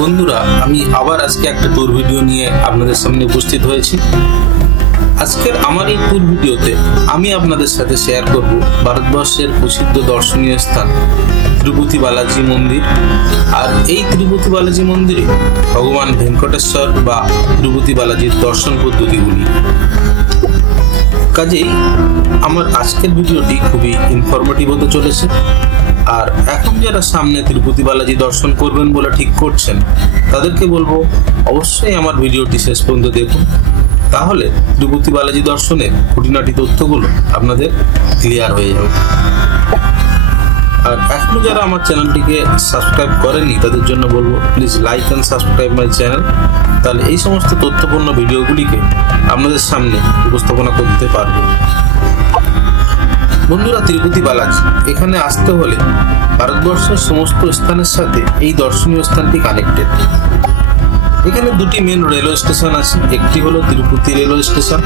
বন্ধুরা, আমি আবার আজকে একটা ট্যুর ভিডিও নিয়ে আপনাদের সামনে উপস্থিত হয়েছি। আজকের আমার এই ট্যুর ভিডিওতে আমি আপনাদের সাথে শেয়ার করব ভারতবর্ষের প্রসিদ্ধ দর্শনীয় স্থান তিরুপতি বালাজি মন্দির। আর এই তিরুপতি বালাজি মন্দিরে ভগবান ভেঙ্কটেশ্বর বা তিরুপতি বালাজির দর্শন পদ্ধতিগুলি। কাজেই আমার আজকের ভিডিওটি খুবই ইনফরমেটিভ হতে চলেছে। আর এখন যারা সামনে তিরুপতি বালাজি দর্শন করবেন বলে ঠিক করছেন, তাদেরকে বলবো অবশ্যই আমার ভিডিওটি শেষ পর্যন্ত দেখুন, তাহলে তিরুপতি বালাজি দর্শনের খুঁটিনাটি তথ্যগুলো আপনাদের ক্লিয়ার হয়ে যাবে। আর এখনো যারা আমার চ্যানেলটিকে সাবস্ক্রাইব করেননি, তাদের জন্য বলবো please like and subscribe my channel. তাহলে এই সমস্ত তথ্যপূর্ণ ভিডিওগুলিকে আপনাদের সামনে উপস্থাপনা করতে পারবো। বন্ধুরা, তিরুপতি বালাজি এখানে আসতে হলে ভারতবর্ষের সমস্ত স্থানের সাথে এই দর্শনীয় স্থানটি কানেক্টেড। এখানে দুটি মেন রেলওয়ে স্টেশন আছে, একটি হলো তিরুপতি রেলওয়ে স্টেশন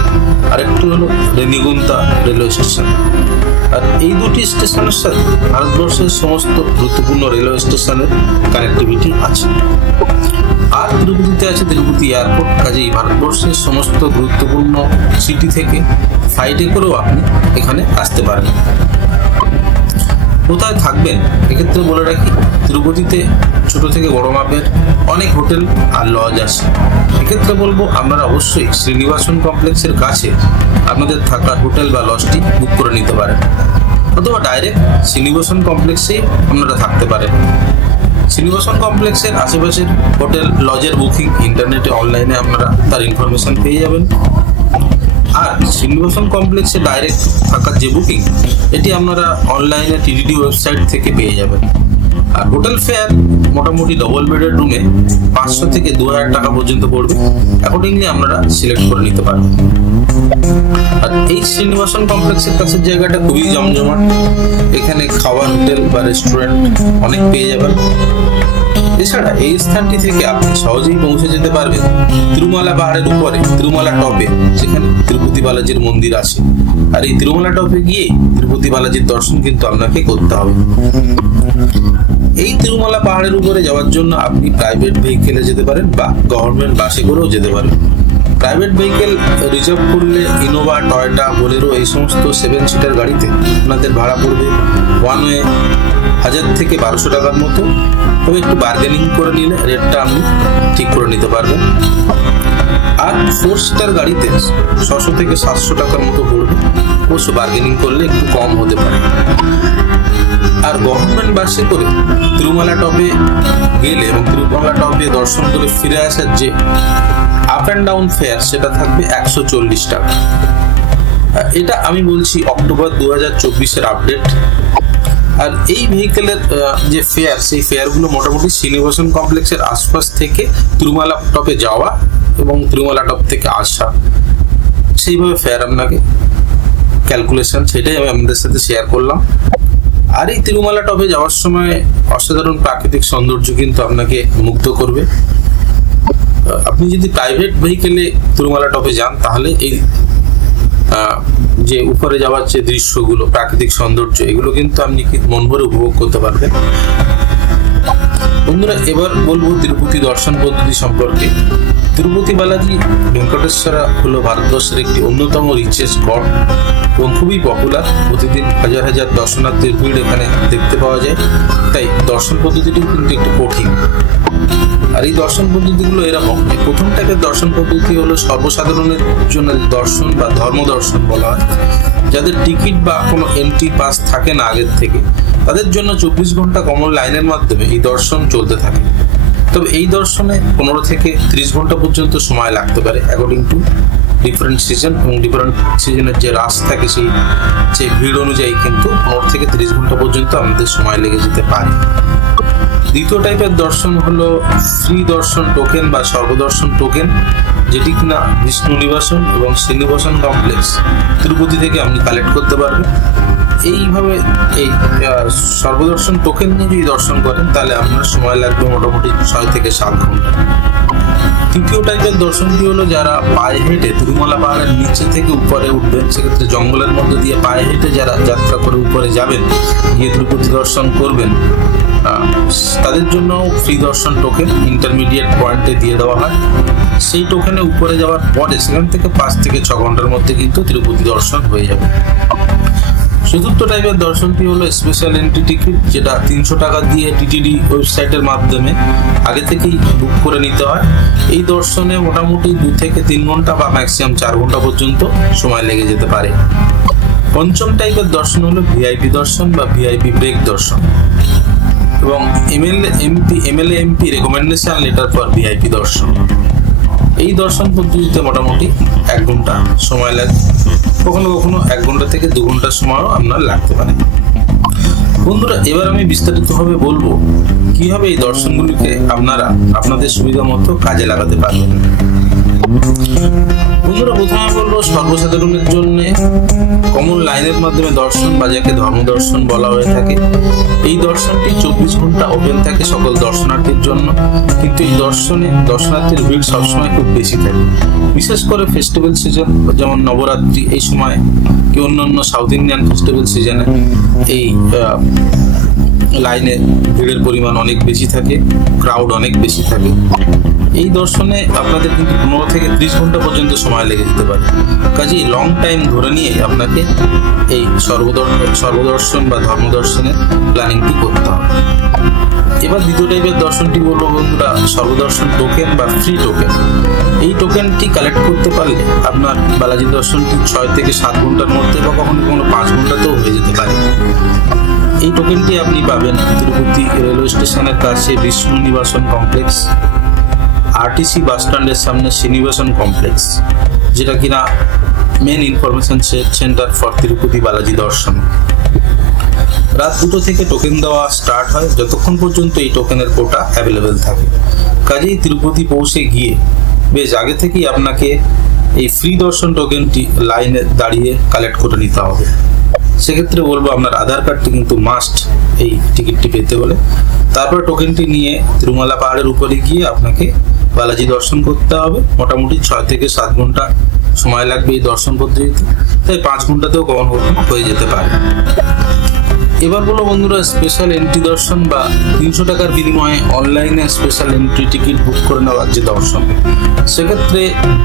আর একটি হলো রেনিগুন্তা রেলওয়ে স্টেশন। আর এই দুটি স্টেশনের সাথে ভারতবর্ষের সমস্ত গুরুত্বপূর্ণ রেলওয়ে স্টেশনের কানেক্টিভিটি আছে। আর তিরুপতিতে আছে তিরুপতি এয়ারপোর্ট। কাজেই ভারতবর্ষের সমস্ত গুরুত্বপূর্ণ সিটি থেকে ফ্লাইটে করেও আপনি এখানে আসতে পারেন। কোথায় থাকবেন এক্ষেত্রে বলে রাখি, তিরুপতিতে ছোট থেকে বড় মাপের অনেক হোটেল আর লজ আছে। এক্ষেত্রে বলবো আপনারা অবশ্যই শ্রীনিবাসন কমপ্লেক্সের কাছে আপনাদের থাকার হোটেল বা লজটি বুক করে নিতে পারেন, অথবা ডাইরেক্ট শ্রীনিবাসন কমপ্লেক্সেই আপনারা থাকতে পারেন। শ্রীনিবাসন কমপ্লেক্সের আশেপাশের হোটেল লজের বুকিং ইন্টারনেটে অনলাইনে আপনারা তার ইনফরমেশন পেয়ে যাবেন। আর শ্রীনিবাসন কমপ্লেক্সে ডাইরেক্ট থাকার যে বুকিং, এটি আপনারা অনলাইনে টিটিডি ওয়েবসাইট থেকে পেয়ে যাবেন। আর হোটেল ফেয়ার মোটামুটি ডবল বেডের রুমে 500 থেকে 2000 টাকা পর্যন্ত পড়বে। অ্যাকর্ডিংলি আপনারা সিলেক্ট করে নিতে পারেন। আর এই শ্রীনিবাসন কমপ্লেক্সের কাছের জায়গাটা খুবই জমজমাট। এখানে খাবার হোটেল বা রেস্টুরেন্ট অনেক পেয়ে যাবেন। এছাড়া এই স্থানটি থেকে আপনি সহজেই পৌঁছে যেতে পারবেন তিরুমালা পাহাড়ের উপরে তিরুমালা টপে, যেখানে তিরুপতি বালাজির মন্দির আছে। আর এই তিরুমালা টপে গিয়ে তিরুপতি বালাজির দর্শন কিন্তু আপনাকে করতে হবে। এই তিরুমালা পাহাড়ের উপরে যাওয়ার জন্য আপনি প্রাইভেট ভেহিকেলে যেতে পারেন বা গভর্নমেন্ট বাসে করেও যেতে পারেন। প্রাইভেট ভেহিকেল রিজার্ভ করলে ইনোভা, টয়োটা, বোলেরো এই সমস্ত 7 সিটার গাড়িতে আপনাদের ভাড়া পড়বে ওয়ান ওয়ে 1000 থেকে 1200 টাকার মতো। তবে একটু বার্গেনিং করে নিলে রেটটা আপনি ঠিক করে নিতে পারবেন। আর 4 সিটার গাড়িতে 600 থেকে 700 টাকার মতো পড়বে, অবশ্য বার্গেনিং করলে একটু কম হতে পারে। আর গভর্নমেন্ট বাসে করে তিরুমালা টপে গেলে এবং তিরুমালা টপে দর্শন করে ফিরে আসার যে আপ অ্যান্ড ডাউন ফেয়ার, সেটা থাকবে 140 টাকা। এটা আমি বলছি অক্টোবর 2024-এর আপডেট। আর এই ভেহিকেলের যে ফেয়ার, সেই ফেয়ারগুলো মোটামুটি শ্রীনিবাসন কমপ্লেক্সের আশপাশ থেকে তিরুমালা টপে যাওয়া এবং তিরুমালা টপ থেকে আসা, সেইভাবে ফেয়ার আপনাকে ক্যালকুলেশন, সেটাই আমি আপনাদের সাথে শেয়ার করলাম। আর এই তিরুমালা টপে যাওয়ার সময় অসাধারণ প্রাকৃতিক সৌন্দর্য কিন্তু আপনাকে মুগ্ধ করবে। আপনি যদি প্রাইভেট ভেহিকেলে তিরুমালা টপে যান, তাহলে এই যে উপরে যাওয়ার যে দৃশ্যগুলো, প্রাকৃতিক সৌন্দর্য, এগুলো কিন্তু আপনি মন ভরে উপভোগ করতে পারবেন। বন্ধুরা, এবার বলবো তিরুপতি দর্শন পদ্ধতি সম্পর্কে। তিরুপতি বালাজি ভেঙ্কটেশ্বরা হলো ভারতবর্ষের একটি অন্যতম রিচেস্ট গড এবং খুবই পপুলার। প্রতিদিন হাজার হাজার দর্শনার্থীর ভিড় এখানে দেখতে পাওয়া যায়। তাই দর্শন পদ্ধতিটি কিন্তু একটু কঠিন। আর এই দর্শন পদ্ধতিগুলো এরকম, প্রথম টাইপের দর্শন পদ্ধতি হলো সর্বসাধারণের জন্য দর্শন বা ধর্ম দর্শন বলা হয়। যাদের টিকিট বা কোনো এন্ট্রি পাস থাকে না আগের থেকে, তাদের জন্য 24 ঘন্টা কমন লাইনের মাধ্যমে এই দর্শন চলতে থাকে। তবে এই দর্শনে 15 থেকে 30 ঘন্টা পর্যন্ত সময় লাগতে পারে, অ্যাকর্ডিং টু ডিফারেন্ট সিজন এবং ডিফারেন্ট সিজনের যে রাশ থাকে, সেই ভিড় অনুযায়ী কিন্তু 15 থেকে 30 ঘন্টা পর্যন্ত আমাদের সময় লেগে যেতে পারে। দ্বিতীয় টাইপের দর্শন হলো ফ্রি দর্শন টোকেন বা সর্বদর্শন টোকেন, যেটি কিনা বিষ্ণু নিবাসন এবং শ্রীনিবাসন কমপ্লেক্স তিরুপতি থেকে আপনি কালেক্ট করতে পারবেন। এইভাবে এই সর্বদর্শন টোকেন নিয়ে যদি দর্শন করেন, তাহলে আপনার সময় লাগবে মোটামুটি 6 থেকে 7 ঘন্টা। তৃতীয় টাইপের দর্শনটি হলো যারা পায়ে হেঁটে তিরুমালা পাহাড়ের নিচে থেকে উপরে উঠবেন, সেক্ষেত্রে জঙ্গলের মধ্যে দিয়ে পায়ে হেঁটে যারা যাত্রা করে উপরে যাবেন, গিয়ে তিরুপতি দর্শন করবেন, তাদের জন্য ফ্রি দর্শন টোকেন ইন্টারমিডিয়েট পয়েন্টে দিয়ে দেওয়া হয়। সেই টোকেনে উপরে যাওয়ার পরে সেখান থেকে 5 থেকে 6 ঘন্টার মধ্যে কিন্তু তিরুপতি দর্শন হয়ে যাবে। চতুর্থ টাইপের দর্শনটি হলো স্পেশাল এন্ট্রি টিকিট, যেটা 300 টাকা দিয়ে টিটিডি ওয়েবসাইটের মাধ্যমে আগে থেকেই বুক করে নিতে হয়। এই দর্শনে মোটামুটি 2 থেকে 3 ঘন্টা বা ম্যাক্সিমাম 4 ঘন্টা পর্যন্ত সময় লেগে যেতে পারে। পঞ্চম টাইপের দর্শন হলো ভিআইপি দর্শন বা ভিআইপি ব্রেক দর্শন এবং MLA MP recommendation letter for VIP দর্শন। এই দর্শন পদ্ধতিতে মোটামুটি 1 ঘন্টা সময় লাগে, কখনো কখনো 1 ঘন্টা থেকে 2 ঘন্টার সময়ও আপনার লাগতে পারে। বন্ধুরা, এবার আমি বিস্তারিতভাবে বলবো কিভাবে এই দর্শনগুলিকে আপনারা আপনাদের সুবিধা মতো কাজে লাগাতে পারবেন। বন্ধুরা, প্রথমে বলবো সর্বসাধারণের জন্য কমন লাইনের মাধ্যমে দর্শন বা যাকে ধর্ম দর্শন বলা হয়ে থাকে। এই দর্শনটি 24 ঘন্টা ওপেন থাকে সকল দর্শনার্থীর জন্য, কিন্তু এই দর্শনে দর্শনার্থীর ভিড় সবসময় খুব বেশি থাকে। বিশেষ করে ফেস্টিভ্যাল সিজন যেমন নবরাত্রি, এই সময় কি অন্যান্য সাউথ ইন্ডিয়ান ফেস্টিভ্যাল সিজনে এই লাইনে ভিড়ের পরিমাণ অনেক বেশি থাকে, ক্রাউড অনেক বেশি থাকে। এই দর্শনে আপনাদের কিন্তু 15 থেকে 30 ঘন্টা পর্যন্ত সময় লেগে যেতে পারে। কাজেই লং টাইম ধরে নিয়ে আপনাকে এই সর্বদর্শন বা ধর্মদর্শনের প্ল্যানিংটি করতে হবে। এবার দ্বিতীয় টাইপের দর্শনটি বলবো বন্ধুরা, সর্বদর্শন টোকেন বা ফ্রি টোকেন। এই টোকেনটি কালেক্ট করতে পারলে আপনার বালাজি দর্শনটি 6 থেকে 7 ঘন্টার মধ্যে বা কখনো কখনো 5 ঘন্টাতেও হয়ে যেতে পারে। এই টোকেনটি আপনি পাবেন তিরুপতি রেলওয়ে স্টেশনের কাছে Vishnu Nivasan complex, RTC bus স্ট্যান্ডের সামনে শ্রীনিবাসন কমপ্লেক্স, যেটা কিনা main information centre for Tirupati Balaji darshan. রাত 2টো থেকে টোকেন দেওয়া স্টার্ট হয়, যতক্ষণ পর্যন্ত এই টোকেনের কোটা অ্যাভেলেবেল থাকে। কাজেই তিরুপতি পৌঁছে গিয়ে বেশ আগে থেকেই আপনাকে এই ফ্রি দর্শন টোকেনটি লাইনে দাঁড়িয়ে কালেক্ট করে নিতে হবে। সেক্ষেত্রে বলবো আপনার আধার কার্ডটি কিন্তু মাস্ট এই টিকিটটি পেতে হলে। তারপর টোকেনটি নিয়ে তিরুমালা পাহাড়ের উপরে গিয়ে আপনাকে বালাজি দর্শন করতে হবে। মোটামুটি 6 থেকে 7 ঘন্টা সময় লাগবে এই দর্শন পদ্ধতিতে, তাই 5 ঘন্টাতেও কখনো কখনো হয়ে যেতে পারে। এবার বলো বন্ধুরা, স্পেশাল এন্ট্রি দর্শন বা 300 টাকার বিনিময়ে অনলাইনে স্পেশাল এন্ট্রি টিকিট বুক করে নেওয়ার যে দর্শন। সেক্ষেত্রে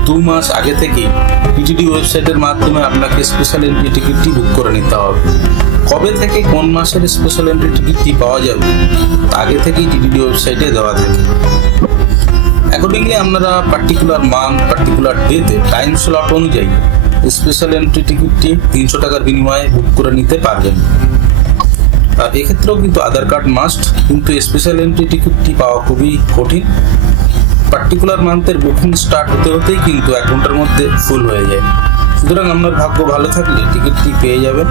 2 মাস আগে থেকেই টিটিডি ওয়েবসাইটের মাধ্যমে আপনাকে স্পেশাল এন্ট্রি টিকিটটি বুক করে নিতে হবে। কবে থেকে কোন মাসের স্পেশাল এন্ট্রি টিকিটটি পাওয়া যাবে তা আগে থেকেই টিটিডি ওয়েবসাইটে দেওয়া থাকে। অ্যাকর্ডিংলি আপনারা পার্টিকুলার মান্থ, পার্টিকুলার ডেতে টাইম স্লট অনুযায়ী স্পেশাল এন্ট্রি টিকিটটি 300 টাকার বিনিময়ে বুক করে নিতে পারবেন। আর এক্ষেত্রেও কিন্তু আধার কার্ড মাস্ট, কিন্তু স্পেশাল এন্ট্রি টিকিটটি পাওয়া খুবই কঠিন। পার্টিকুলার মান্থের বুকিং স্টার্ট হতে হতেই কিন্তু 1 ঘন্টার মধ্যে ফুল হয়ে যায়। সুতরাং আপনার ভাগ্য ভালো থাকলে টিকিটটি পেয়ে যাবেন।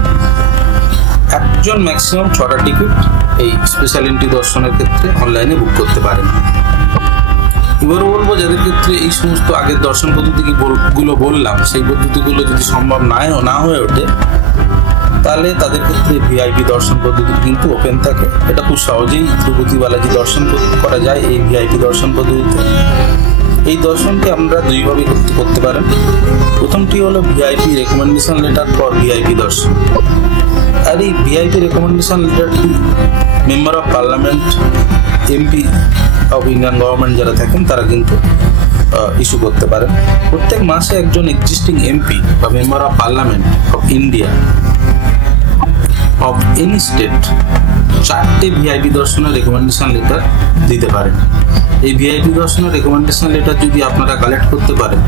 একজন ম্যাক্সিমাম 6টা টিকিট এই স্পেশাল এন্ট্রি দর্শনের ক্ষেত্রে অনলাইনে বুক করতে পারেন। এবার বলবো যাদের ক্ষেত্রে এই সমস্ত আগের দর্শন পদ্ধতিগুলো বললাম, সেই পদ্ধতিগুলো যদি সম্ভব না হয়ে ওঠে, তাহলে তাদের ক্ষেত্রে ভিআইপি দর্শন পদ্ধতি কিন্তু ওপেন থাকে। এটা খুব সহজেই তিরুপতি বালাজি দর্শন করা যায় এই ভিআইপি দর্শন পদ্ধতিতে। এই দর্শনটি আমরা 2 ভাবে করতে পারেন। প্রথমটি হলো VIP recommendation letter for VIP দর্শন। আর এই ভিআইপি রেকমেন্ডেশন লেটারটি member of parliament, MP of Indian government যারা থাকেন তারা কিন্তু ইস্যু করতে পারেন। প্রত্যেক মাসে একজন এক্সিস্টিং এমপি বা member of parliament of India of any state 4টে ভিআইপি দর্শনের রেকমেন্ডেশন লেটার দিতে পারেন। এই ভিআইপি দর্শনের রেকমেন্ডেশন লেটার যদি আপনারা কালেক্ট করতে পারেন,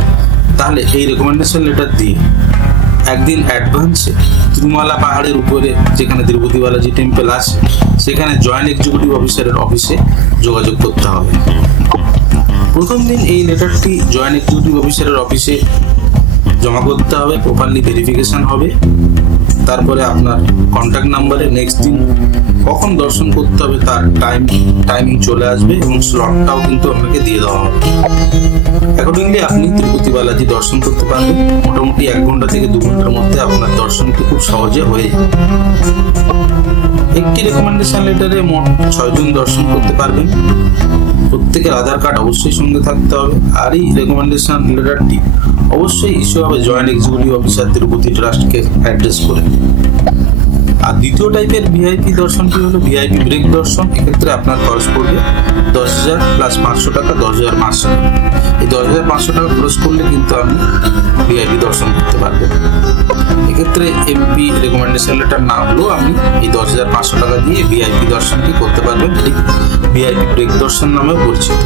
তাহলে এই রেকমেন্ডেশন লেটার দিয়ে একদিন অ্যাডভান্সে তিরুমালা পাহাড়ের উপরে যেখানে তিরুপতি বালাজি টেম্পল আছে সেখানে জয়েন্ট এক্সিকিউটিভ অফিসারের অফিসে যোগাযোগ করতে হবে। প্রথম দিন এই লেটারটি জয়েন্ট এক্সিকিউটিভ অফিসারের অফিসে জমা করতে হবে, প্রপারলি ভেরিফিকেশন হবে। তারপরে আপনার কন্ট্যাক্ট নাম্বারে নেক্সট দিন কখন দর্শন করতে হবে তার টাইমিং চলে আসবে এবং স্লটটাও কিন্তু আপনাকে দিয়ে দেওয়া হবে। অ্যাকর্ডিংলি আপনি তিরুপতি বালাজি দর্শন করতে পারবেন। মোটামুটি 1 ঘন্টা থেকে 2 ঘন্টার মধ্যে আপনার দর্শনটি খুব সহজে হয়ে যাবে। একটি রেকমেন্ডেশন লেটারে মোট 6 জন দর্শন করতে পারবেন। প্রত্যেকের আধার কার্ড অবশ্যই সঙ্গে থাকতে হবে। আর এই রেকমেন্ডেশন লেটারটি অবশ্যই ইস্যু হবে জয়েন্ট এক্সিকিউটিভ অফিসার তিরুপতি ট্রাস্টকে অ্যাড্রেস করে। আর দ্বিতীয় টাইপের ভিআইপি দর্শনটি হলো ভিআইপি ব্রেক দর্শন। এক্ষেত্রে আপনার খরচ পড়বে 10,000 প্লাস 500 টাকা, 10,500। এই 10,500 টাকা খরচ করলে কিন্তু আপনি ভিআইপি দর্শন করতে পারবেন। এক্ষেত্রে এমপি রেকমেন্ডেশন লেটার না হলেও আপনি এই 10,500 টাকা দিয়ে ভিআইপি দর্শনটি করতে পারবেন, ঠিক ভিআইপি ব্রেক দর্শন নামেও পরিচিত।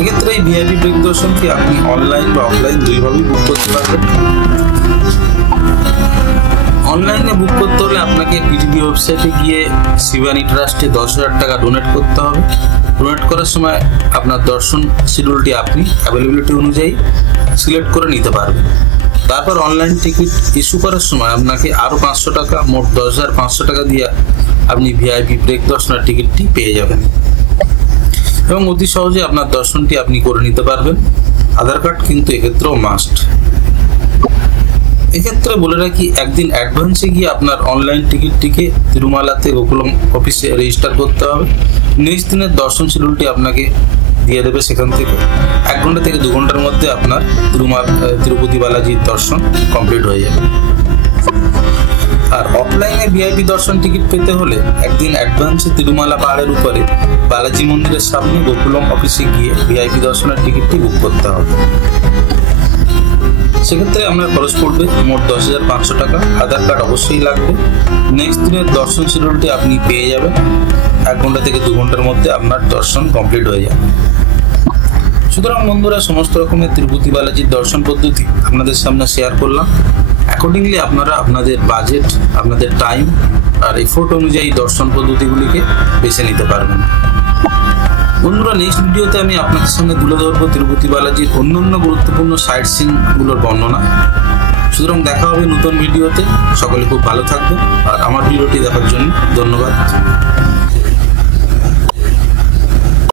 এক্ষেত্রে এই ভিআইপি ব্রেক দর্শনটি আপনি অনলাইন বা অফলাইন দুইভাবেই বুক করতে পারবেন। অনলাইনে বুক করতে হলে আপনাকে পিটিভি ওয়েবসাইটে গিয়ে শিবানী ট্রাস্টে 10,000 টাকা ডোনেট করতে হবে। ডোনেট করার সময় আপনার দর্শন শিডিউলটি আপনি অ্যাভেলেবিলিটি অনুযায়ী সিলেক্ট করে নিতে পারবেন। তারপর অনলাইন টিকিট ইস্যু করার সময় আপনাকে আরও 500 টাকা, মোট 10,500 টাকা দিয়ে আপনি ভিআইপি ব্রেক দর্শনের টিকিটটি পেয়ে যাবেন এবং অতি সহজে আপনার দর্শনটি আপনি করে নিতে পারবেন। আধার কার্ড কিন্তু এক্ষেত্রেও মাস্ট। এক্ষেত্রে বলে রাখি, একদিন অ্যাডভান্সে গিয়ে আপনার অনলাইন টিকিটটিকে তিরুমালাতে গোকুলম অফিসে রেজিস্টার করতে হবে। নেক্সট দিনের দর্শন শিডিউলটি আপনাকে দিয়ে দেবে। সেখান থেকে 1 ঘন্টা থেকে 2 ঘন্টার মধ্যে আপনার তিরুপতি বালাজির দর্শন কমপ্লিট হয়ে যাবে। আর অফলাইনে ভিআইপি দর্শন টিকিট পেতে হলে একদিন অ্যাডভান্সে তিরুমালা পাহাড়ের উপরে বালাজি মন্দিরের সামনে গোকুলম অফিসে গিয়ে ভিআইপি দর্শনের টিকিটটি বুক করতে হবে। সেক্ষেত্রে আপনার খরচ পড়বে মোট 10,500 টাকা। আধার কার্ড অবশ্যই লাগবে। নেক্সট দিনের দর্শন শিডিউলটি আপনি পেয়ে যাবেন। 1 ঘন্টা থেকে 2 ঘন্টার মধ্যে আপনার দর্শন কমপ্লিট হয়ে যাবে। সুতরাং বন্ধুরা, সমস্ত রকমের তিরুপতি বালাজির দর্শন পদ্ধতি আপনাদের সামনে শেয়ার করলাম। অ্যাকর্ডিংলি আপনারা আপনাদের বাজেট, আপনাদের টাইম আর এফোর্ট অনুযায়ী দর্শন পদ্ধতিগুলিকে বেছে নিতে পারবেন। বন্ধুরা, নেক্সট ভিডিওতে আমি আপনাদের সামনে তুলে ধরবো তিরুপতি বালাজির অন্যান্য গুরুত্বপূর্ণ সাইট সিন গুলোর বর্ণনা। সুতরাং দেখা হবে নতুন ভিডিওতে। সকলে খুব ভালো থাকবেন আর আমার ভিডিওটি দেখার জন্য ধন্যবাদ।